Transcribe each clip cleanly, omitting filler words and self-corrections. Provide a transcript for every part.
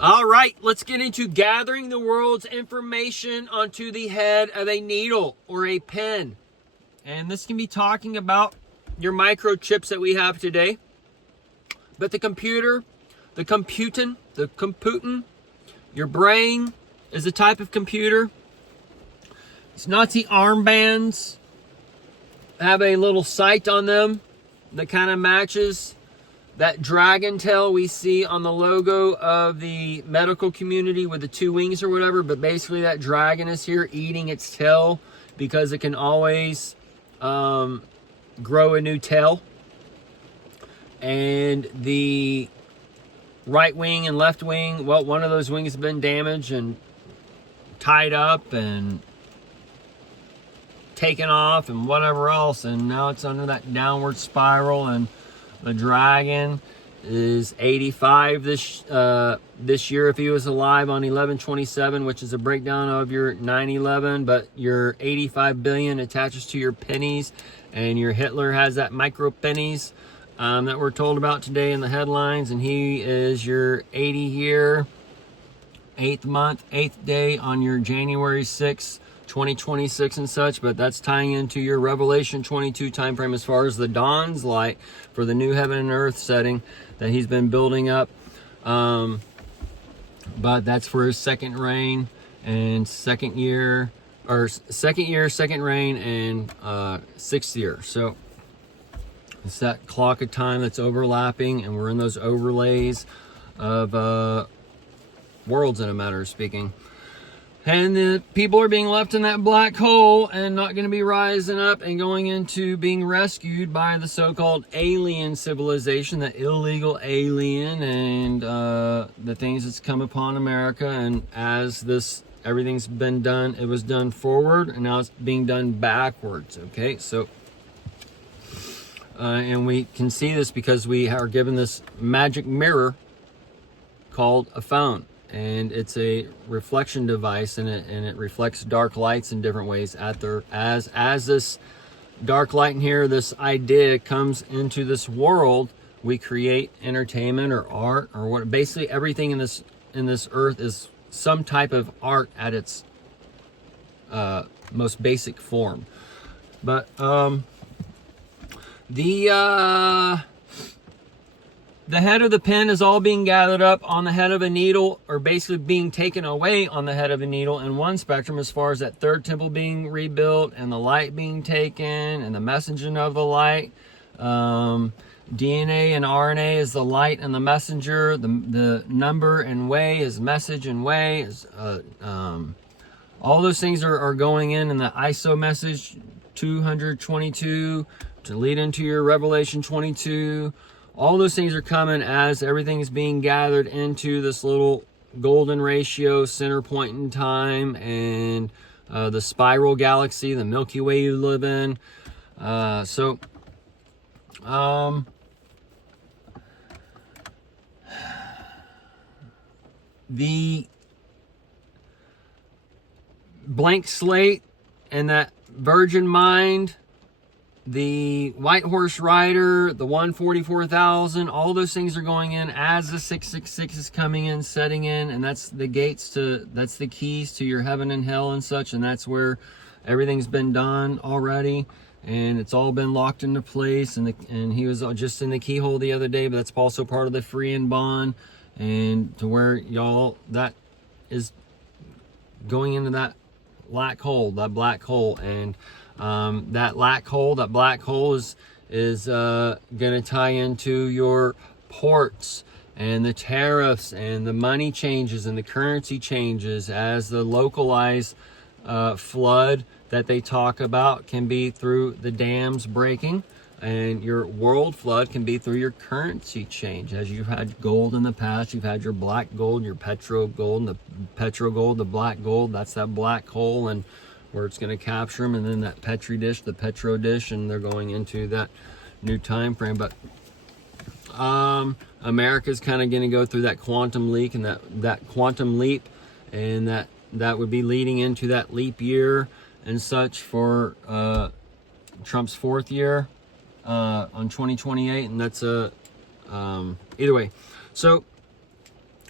All right, let's get into gathering the world's information onto the head of a needle or a pen. And this can be talking about your microchips that we have today. But the computer, the computing, your brain is a type of computer. These Nazi armbands have a little sight on them that kind of matches that dragon tail we see on the logo of the medical community with the two wings or whatever. But basically that dragon is here eating its tail because it can always grow a new tail. And the right wing and left wing, well, one of those wings has been damaged and tied up and taken off and whatever else, and now it's under that downward spiral. And the dragon is 85 this year if he was alive on 11/27, which is a breakdown of your 9/11. But your 85 billion attaches to your pennies, and your Hitler has that micro pennies that we're told about today in the headlines. And he is your 80 year, 8th month, 8th day on your January 6th. 2026 and such. But that's tying into your Revelation 22 time frame as far as the dawn's light for the new heaven and earth setting that he's been building up. But that's for his second reign and second year, second reign and 6th year. So it's that clock of time that's overlapping, and we're in those overlays of worlds in a matter of speaking. And the people are being left in that black hole and not going to be rising up and going into being rescued by the so-called alien civilization, the illegal alien, and the things that's come upon America. And as everything's been done, it was done forward, and now it's being done backwards. Okay, so and we can see this because we are given this magic mirror called a phone. And it's a reflection device, and it reflects dark lights in different ways as this dark light in here, this idea comes into this world. We create entertainment or art or what. Basically everything in this earth is some type of art at its most basic form. But the head of the pen is all being gathered up on the head of a needle, or basically being taken away on the head of a needle in one spectrum, as far as that third temple being rebuilt and the light being taken and the messaging of the light. DNA and RNA is the light and the messenger. The number and way is message, and way is all those things are going in the ISO message 222 to lead into your Revelation 22. All those things are coming as everything is being gathered into this little golden ratio center point in time, and the spiral galaxy, the Milky Way you live in. The blank slate and that virgin mind, the white horse rider, the 144,000, all those things are going in as the 666 is coming in, setting in, and that's the that's the keys to your heaven and hell and such, and that's where everything's been done already, and it's all been locked into place. And he was just in the keyhole the other day, but that's also part of the free and bond, and to where y'all, that is going into that black hole, and that black hole is gonna tie into your ports and the tariffs and the money changes and the currency changes, as the localized flood that they talk about can be through the dams breaking, and your world flood can be through your currency change. As you've had gold in the past, you've had your black gold, your petro gold, and the petro gold, the black gold, that's that black hole, and where it's going to capture them, and then that petri dish, the petro dish, and they're going into that new time frame. But America's kind of going to go through that quantum leak, and that quantum leap, and that would be leading into that leap year and such for Trump's 4th year on 2028, and that's either way. So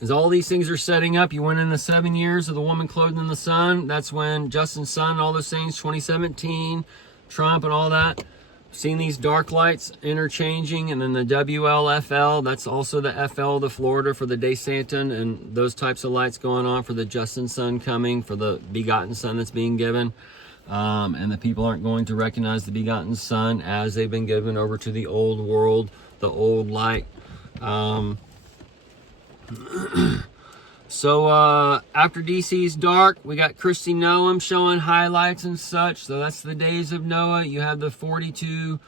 As all these things are setting up, you went in the 7 years of the woman clothed in the sun. That's when Justin's son, all those things, 2017, Trump and all that. Seeing these dark lights interchanging, and then the WLFL, that's also the FL, the Florida for the Day Santa, and those types of lights going on for the Justin son coming, for the begotten son that's being given. And the people aren't going to recognize the begotten son as they've been given over to the old world, the old light. So after DC's dark, we got Christy Noam showing highlights and such. So that's the days of Noah. You have the 42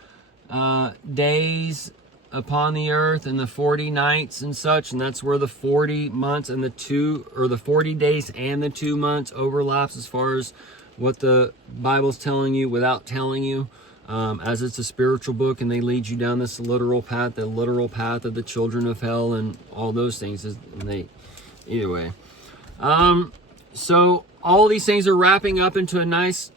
days upon the earth and the 40 nights and such, and that's where the 40 months and the 40 days and the 2 months overlaps as far as what the Bible's telling you without telling you. As it's a spiritual book, and they lead you down this literal path, the literal path of the children of hell and all those things. Either way. So all these things are wrapping up into a nice,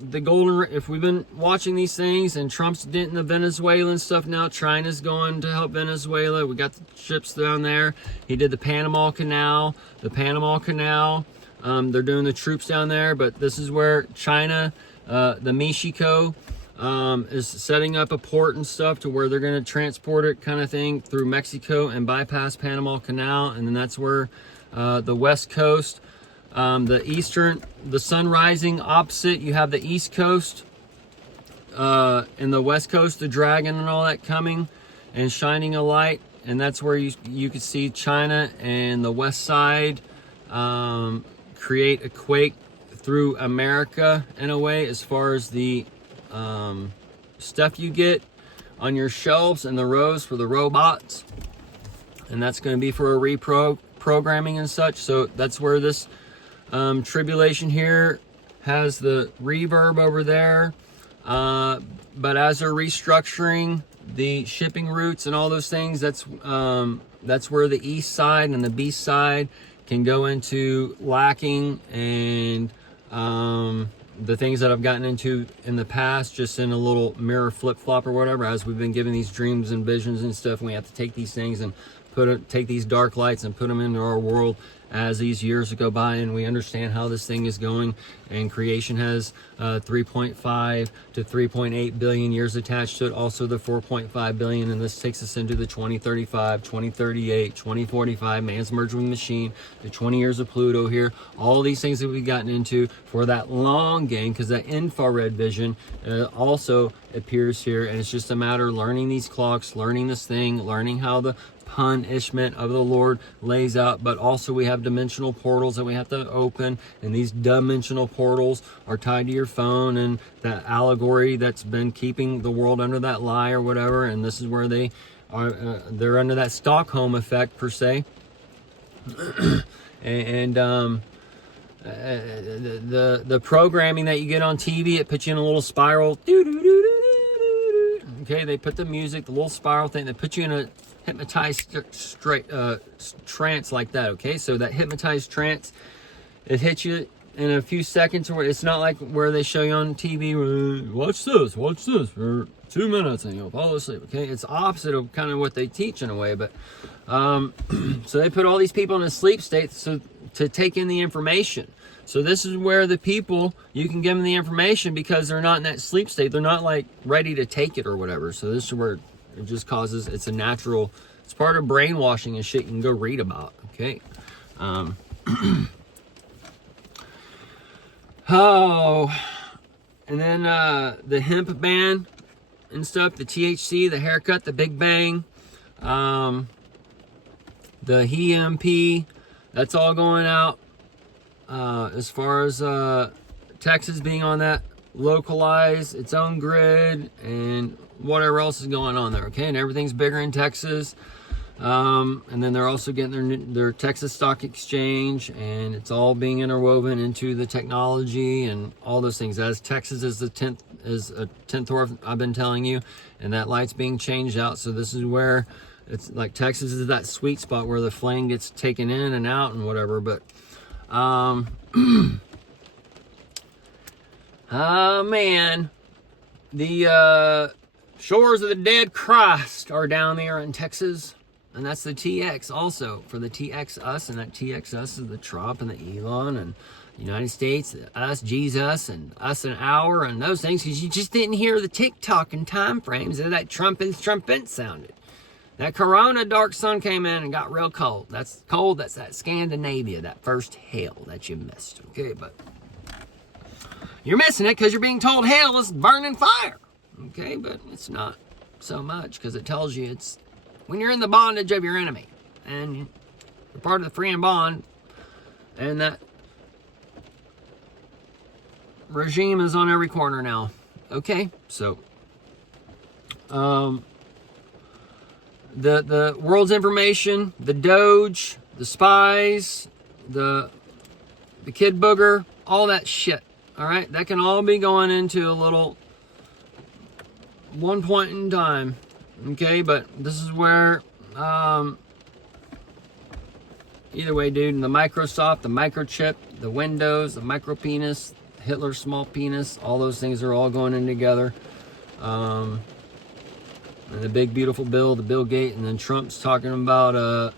if we've been watching these things, and Trump's denting the Venezuelan stuff now, China's going to help Venezuela. We got the ships down there. He did the Panama Canal. They're doing the troops down there, but this is where China, the Mexico, is setting up a port and stuff to where they're going to transport it kind of thing through Mexico and bypass Panama Canal. And then that's where the West Coast, the sun rising opposite, you have the East Coast and the West Coast, the dragon and all that coming and shining a light. And that's where you can see China and the West Side create a quake through America in a way, as far as the stuff you get on your shelves and the rows for the robots, and that's going to be for a reprogramming and such. So that's where this tribulation here has the reverb over there, but as they're restructuring the shipping routes and all those things, that's where the east side and the beast side can go into lacking, and the things that I've gotten into in the past, just in a little mirror flip-flop or whatever, as we've been given these dreams and visions and stuff, and we have to take these things and take these dark lights and put them into our world as these years go by, and we understand how this thing is going. And creation has 3.5 to 3.8 billion years attached to it, also the 4.5 billion, and this takes us into the 2035, 2038, 2045, man's merging machine, the 20 years of Pluto here, all these things that we've gotten into for that long game, because that infrared vision also appears here. And it's just a matter of learning these clocks, learning this thing, learning how the punishment of the Lord lays out. But also we have dimensional portals that we have to open, and these dimensional portals are tied to your phone and that allegory that's been keeping the world under that lie or whatever. And this is where they are, they're under that Stockholm effect per se. And the programming that you get on TV, it puts you in a little spiral. Okay, they put the music, the little spiral thing, they put you in a hypnotized trance like that. Okay, so that hypnotized trance, it hits you in a few seconds, or it's not like where they show you on TV, watch this for 2 minutes and you'll fall asleep. Okay, it's opposite of kind of what they teach in a way. But so they put all these people in a sleep state so to take in the information. So this is where the people, you can give them the information because they're not in that sleep state. They're not like ready to take it or whatever. So this is where it just causes, it's a natural, it's part of brainwashing and shit you can go read about. Okay. Oh, and then the hemp ban and stuff, the THC, the haircut, the Big Bang, the HEMP, that's all going out. As far as Texas being on that localized, its own grid, and whatever else is going on there, okay? And everything's bigger in Texas. And then they're also getting their Texas Stock Exchange, and it's all being interwoven into the technology and all those things. As Texas is a tenth order, I've been telling you, and that light's being changed out. So this is where it's like Texas is that sweet spot where the flame gets taken in and out and whatever. But oh man, the shores of the dead Christ are down there in Texas. And that's the TX also, for the TX us, and that TX us is the Trump and the Elon and United States, us, Jesus, and us an hour, and those things, because you just didn't hear the tick-tock and time frames of that trumpet sounded. That Corona dark sun came in and got real cold. That's cold, that's that Scandinavia, that first hail that you missed, okay? But you're missing it because you're being told hell is burning fire, okay? But it's not so much, because it tells you it's when you're in the bondage of your enemy, and you're part of the freeing bond, and that regime is on every corner now. Okay, so the world's information, the Doge, the spies, the kid booger, all that shit. All right, that can all be going into a little one point in time. Okay, but this is where either way, dude, the Microsoft, the microchip, the Windows, the micro penis, Hitler's small penis, all those things are all going in together. And the big beautiful bill, the Bill Gates, and then Trump's talking about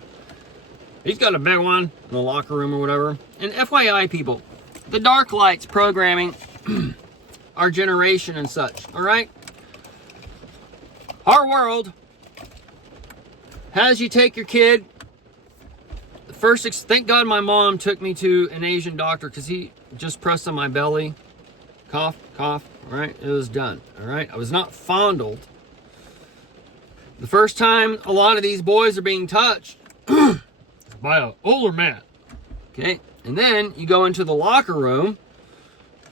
he's got a big one in the locker room or whatever. And FYI, people, the dark lights programming our generation and such. All right, our world has you take your kid. The first, thank God my mom took me to an Asian doctor, because he just pressed on my belly, cough, cough. All right, it was done. All right, I was not fondled. The first time a lot of these boys are being touched by an older man. Okay, and then you go into the locker room.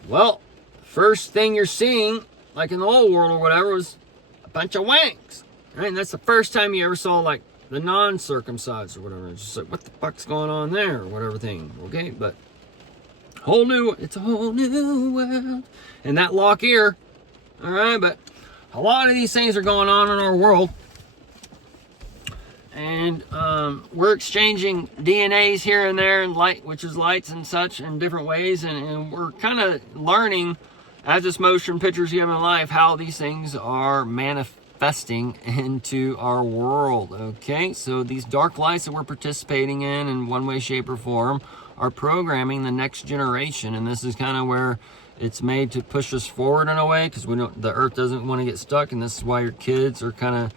Well, first thing you're seeing, like in the old world or whatever, was a bunch of wanks. Right? And that's the first time you ever saw like the non-circumcised or whatever. It's just like, what the fuck's going on there or whatever thing. Okay, but it's a whole new world. And that lock ear. All right, but a lot of these things are going on in our world. And we're exchanging DNAs here and there, and which is lights and such, in different ways, and we're kind of learning, as this motion pictures you in life, how these things are manifesting into our world. Okay, so these dark lights that we're participating in one way, shape, or form, are programming the next generation, and this is kind of where it's made to push us forward in a way, because the Earth doesn't want to get stuck, and this is why your kids are kind of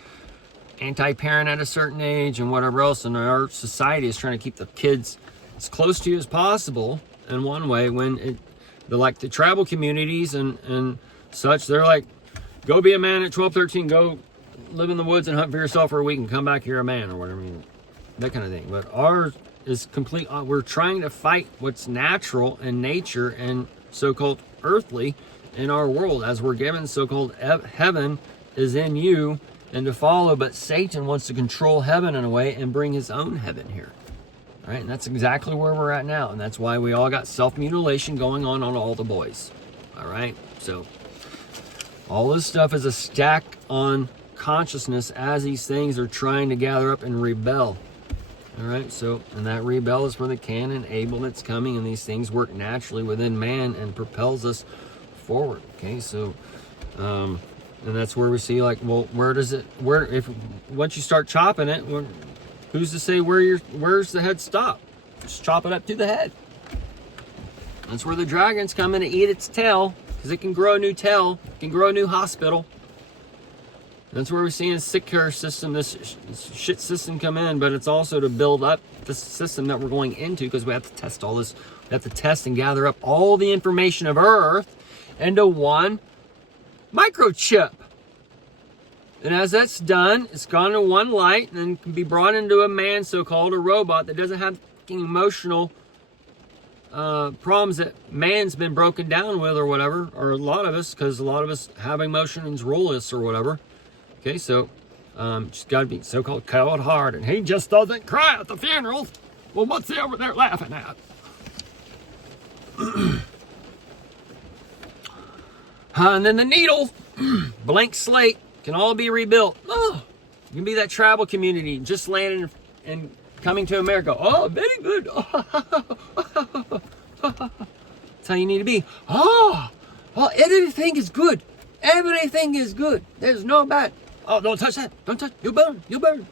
anti-parent at a certain age and whatever else, and our society is trying to keep the kids as close to you as possible. In one way, when they're like the tribal communities and such, they're like, go be a man at 12, 13, go live in the woods and hunt for yourself for a week and come back, you're a man, or whatever, that kind of thing. But ours is complete. We're trying to fight what's natural and nature and so-called earthly in our world, as we're given so-called heaven is in you and to follow, but Satan wants to control heaven in a way and bring his own heaven here. All right, and that's exactly where we're at now, and that's why we all got self-mutilation going on all the boys. All right, so all this stuff is a stack on consciousness as these things are trying to gather up and rebel. All right, so, and that rebel is for the Cain and Abel that's coming, and these things work naturally within man and propels us forward. Okay, so and that's where we see, like, well, once you start chopping it, who's to say where's the head stop? Just chop it up to the head. That's where the dragons come in to eat its tail, because it can grow a new tail, it can grow a new hospital. That's where we're seeing a sick care system, this shit system come in, but it's also to build up the system that we're going into, because we have to test all this. We have to test and gather up all the information of Earth into one microchip. And as that's done, it's gone to one light and then can be brought into a man, so-called, a robot that doesn't have emotional problems that man's been broken down with or whatever, or a lot of us, because a lot of us have emotions rule us or whatever. Okay, so just got to be so-called cold hard, and he just doesn't cry at the funerals. Well, what's he over there laughing at? And then the needle, blank slate, can all be rebuilt. Oh, you can be that tribal community just landing and coming to America. Oh, very good. That's how you need to be. Oh, everything is good. Everything is good. There's no bad. Oh, don't touch that. Don't touch. You burn. You burn.